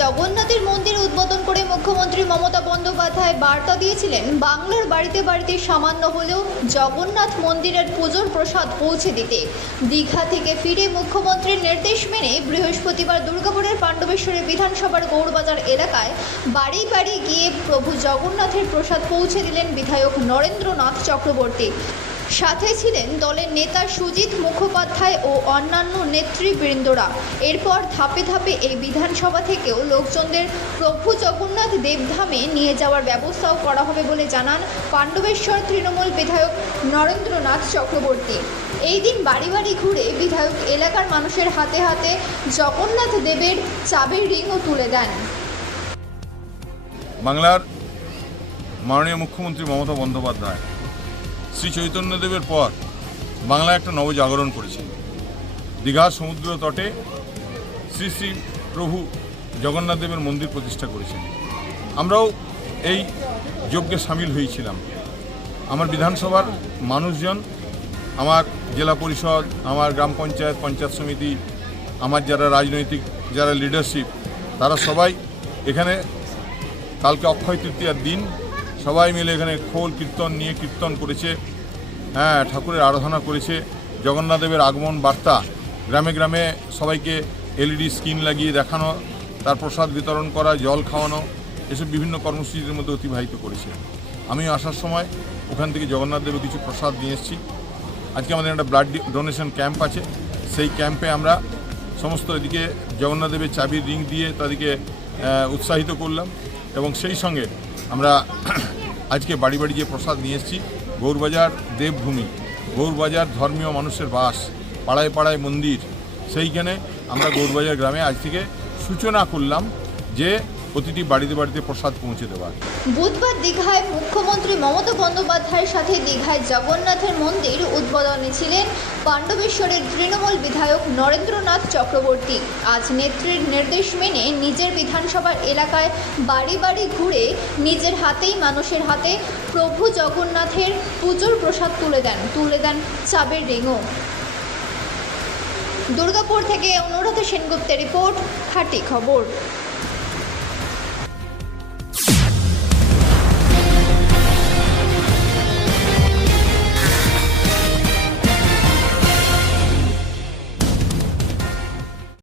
জগন্নাথের মন্দির উদ্বোধন করে মুখ্যমন্ত্রী মমতা বন্দ্যোপাধ্যায় বার্তা দিয়েছিলেন বাংলার বাড়িতে বাড়িতে সামান্য হলেও জগন্নাথ মন্দিরের পুজোর প্রসাদ পৌঁছে দিতে। দীঘা থেকে ফিরে মুখ্যমন্ত্রীর নির্দেশ মেনে বৃহস্পতিবার দুর্গাপুরের পাণ্ডবেশ্বরী বিধানসভার গৌড়বাজার এলাকায় বাড়ি বাড়ি গিয়ে প্রভু জগন্নাথের প্রসাদ পৌঁছে দিলেন বিধায়ক নরেন্দ্রনাথ চক্রবর্তী। সাথে ছিলেন দলের নেতা সুজিত মুখোপাধ্যায় ও অন্যান্য নেতৃবৃন্দরা। এরপর ধাপে ধাপে এই বিধানসভা থেকেও লোকজনদের প্রভু জগন্নাথ দেবধামে নিয়ে যাওয়ার ব্যবস্থাও করা হবে বলে জানান পাণ্ডবেশ্বর তৃণমূল বিধায়ক নরেন্দ্রনাথ চক্রবর্তী। এই দিন বাড়ি বাড়ি ঘুরে বিধায়ক এলাকার মানুষের হাতে হাতে জগন্নাথ দেবের চাবির রিংও তুলে দেন। বাংলার মাননীয় মুখ্যমন্ত্রী মমতা বন্দ্যোপাধ্যায় শ্রী চৈতন্যদেবের পর বাংলায় একটা নবজাগরণ করেছে। দীঘার সমুদ্র তটে শ্রী শ্রী প্রভু জগন্নাথ দেবের মন্দির প্রতিষ্ঠা করেছেন। আমরাও এই যজ্ঞে সামিল হয়েছিলাম। আমার বিধানসভার মানুষজন, আমার জেলা পরিষদ, আমার গ্রাম পঞ্চায়েত, পঞ্চায়েত সমিতি, আমার যারা রাজনৈতিক যারা লিডারশিপ, তারা সবাই এখানে কালকে অক্ষয় তৃতীয়ার দিন সবাই মিলে এখানে খোল কীর্তন নিয়ে কীর্তন করেছে, ঠাকুরের আরাধনা করেছে। জগন্নাথ দেবের আগমন বার্তা গ্রামে গ্রামে সবাইকে এলইডি স্ক্রিন লাগিয়ে দেখানো, তার প্রসাদ বিতরণ করা, জল খাওয়ানো, এসব বিভিন্ন কর্মসূচির মধ্যে অতিবাহিত করেছে। আমি আসার সময় ওখান থেকে জগন্নাথ দেবের কিছু প্রসাদ নিয়ে এসেছি। আজকে আমাদের একটা ব্লাড ডোনেশন ক্যাম্প আছে, সেই ক্যাম্পে আমরা সমস্ত এদিকে জগন্নাথ দেবের চাবির রিং দিয়ে তাদেরকে উৎসাহিত করলাম এবং সেই সঙ্গে আমরা আজকে বাড়ি বাড়ি যে প্রসাদ নিয়ে এসেছি। গৌড়বাজার দেবভূমি, গৌড়বাজার ধর্মীয় মানুষের বাস, পাড়ায় পাড়ায় মন্দির, সেইখানে আমরা গৌড়বাজার গ্রামে আজ থেকে সূচনা করলাম যে প্রতিটি বাড়িতে বাড়িতে প্রসাদ পৌঁছে দেওয়ার। বুধবার দীঘায় মুখ্যমন্ত্রী মমতা বন্দ্যোপাধ্যায়ের সাথে দীঘায় জগন্নাথের মন্দির উদ্বোধনে ছিলেন পাণ্ডবেশ্বরের তৃণমূল বিধায়ক নরেন্দ্রনাথ চক্রবর্তী। আজ নেত্রীর নির্দেশ মেনে নিজের বিধানসভার এলাকায় বাড়ি বাড়ি ঘুরে নিজের হাতেই মানুষের হাতে প্রভু জগন্নাথের পুজোর প্রসাদ তুলে দেন চাবির রিংও। দুর্গাপুর থেকে অনুরাধা সেনগুপ্তের রিপোর্ট, খাঁটি খবর।